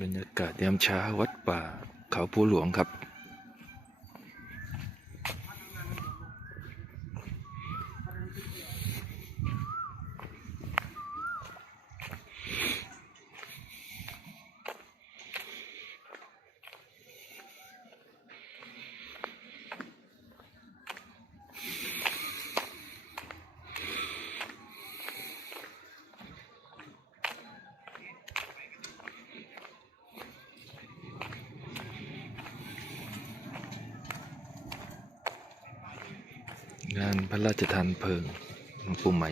บรรยากาศยามเช้าวัดป่าเขาภูหลวงครับ งานพระราชทานเพลิงหลวงปู่ใหม่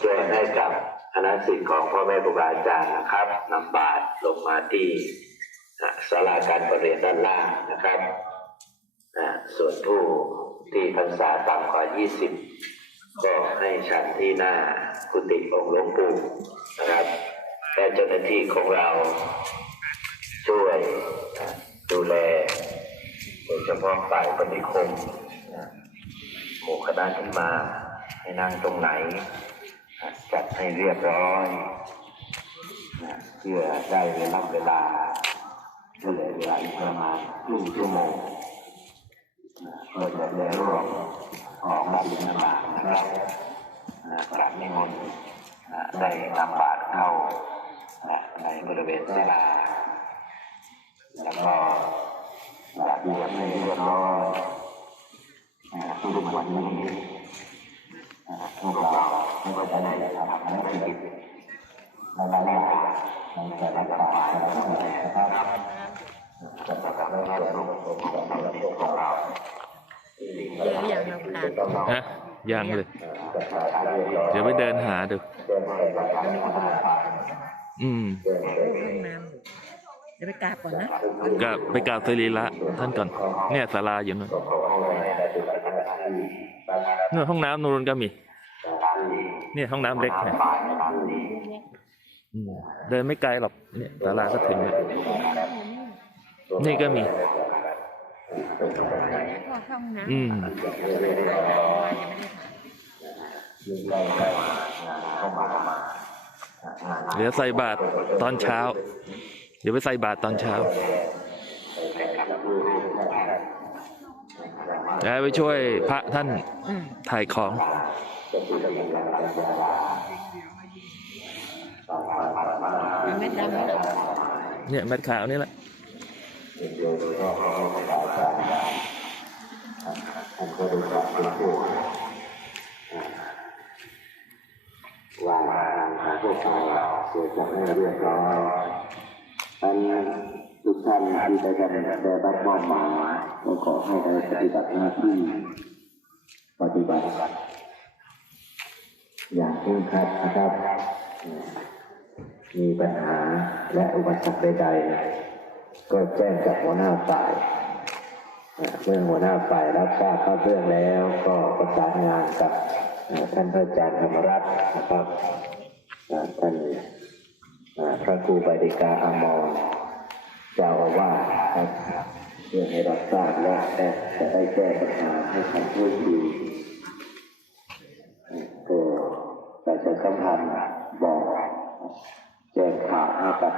แจ้งให้กับคณะสิทธิ์ ของพ่อแม่ครูบาอาจารย์นะครับนำบาตรลงมาที่ศาลาการประเรียนด้านล่างนะครับอะส่วนผู้ที่พรรษาต่ำกว่า 20 ก็ให้ฉันที่หน้ากุฏิองค์หลวงปู่นะครับและเจ้าหน้าที่ของเราช่วยดูแลโดยเฉพาะฝ่ายปฏิคมหมู่คณะที่มาให้นั่งตรงไหน จัดให้เรียบร้อยนะเพื่อได้เวลาเวลาก็เหลือเวลาอีกประมาณครึ่งชั่วโมงนะก็จะได้รวบของรับบิณฑบาตนะครับนะกราบนิมนต์นะได้นำบาตรเข้านะในบริเวณศาลาแล้วก็จัดเรียบให้เรียบร้อยนะทุกวันนี้พวกเรา ไม่ว่าจะได้ทำภารกิจในระดับในแต่ละฝ่ายแต่ละหน่วยนะครับจะประกอบให้ส่วนร่วมของพวกเราที่สิ่งที่เราต้องฮะยังเลยจะทำให้เรียบร้อยเดี๋ยวไปเดินหาดูเดินให้ประชาชนผ่านอืมเดินให้ห้องน้ำอยู่เดี๋ยวไปกราบก่อนนะก็ไปกราบสรีระท่านก่อน เนี่ยศาลาอยู่นู่นขอให้ได้ดูแลหน้าที่ตามนู่นห้องน้ำนู่นก็มีการดี เนี่ยห้องน้ำเล็กเนี่ยฝ่ายการดีอืมเดินไม่ไกลหรอกเนี่ยศาลาก็ถึงแล้วนี่ก็มีก็ห้องน้ำอืมยังไม่ได้ถ่ายยิ่งได้ได้งานเข้ามาเข้ามาเดี๋ยวใส่บาตรตอนเช้า เดี๋ยวไปใส่บาตรตอนเช้าแล้วไปช่วยพระท่านอืมถ่ายของมันไม่ดำนะ เนี่ยเม็ดขาวนี่แหละผมก็ดูจากคุณผู้ว่าทางพวกเราเสียจะให้เรียบร้อยอันทุกท่านที่ได้กันได้รับมอบหมายก็ขอให้ได้ปฏิบัติหน้าที่ปฏิบัติ อย่างเคร่งครัดนะครับ มีปัญหาและอุปสรรคใดๆ ก็แจ้งกับหัวหน้าฝ่ายเมื่อหัวหน้าฝ่ายรับทราบข้อเรื่องแล้วก็ประสานงานกับท่านพระอาจารย์ธรรมรัตน์นะครับท่านพระครูบาดิกาอามรเจ้าอาวาสครับเพื่อให้รับทราบและจะได้แก้ปัญหาให้ทันท่วงทีเอ่อก็ประชา สัมพันธ์บอกแจกข่าวให้กับ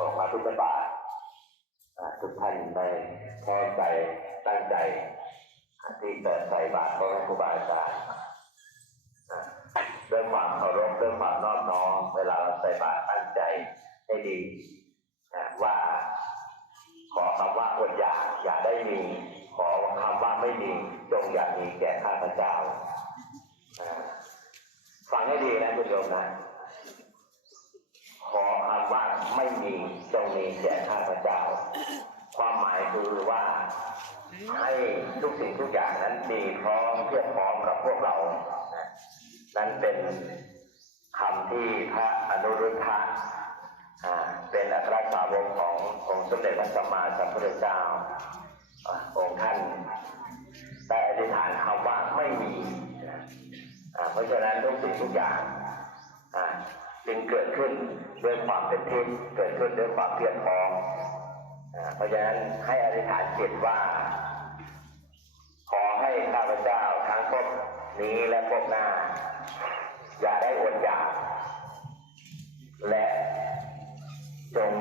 ออกมาพุทธบาททุกท่านได้แท้ใจตั้งใจที่จะใส่บาตรพระราชบาศาสตร์อ่าด้วยความเคารพด้วยความนอบน้อมเวลาเราใส่บาตรตั้งใจให้ดีว่าขอคำว่าอดอยากอย่าได้มี ขอคำว่าไม่มีจงอย่ามีแก่ข้าพเจ้าอ่าฟังให้ดีนะคุณโยมนะ ขอคำว่าไม่มีจงมีแก่ข้าพเจ้า ความหมายคือว่า ให้ทุกสิ่งทุกอย่างนั้นมีพร้อมเพียบพร้อมกับพวกเรานะนั้นเป็นคำที่พระอนุรุทธะเป็นอัครสาวกขององค์สมเด็จพระสัมมาสัมพุทธเจ้าองค์ท่านได้อธิษฐานคำว่าไม่มีเพราะฉะนั้นทุกสิ่งทุกอย่างจึงเกิดขึ้นด้วยความเป็นทิพย์เกิดขึ้นด้วยความเพียรพร้อมเพราะฉะนั้นให้อธิษฐานจิตว่า ขอให้ข้าพเจ้าทั้งภพ นี้และพวกหน้า อย่าได้อดอยาก และจง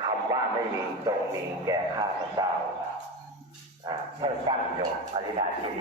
คำว่าไม่มีจงมีแก่ข้าพเจ้าอ่าเพื่อตั้งโยมอธิษฐานดี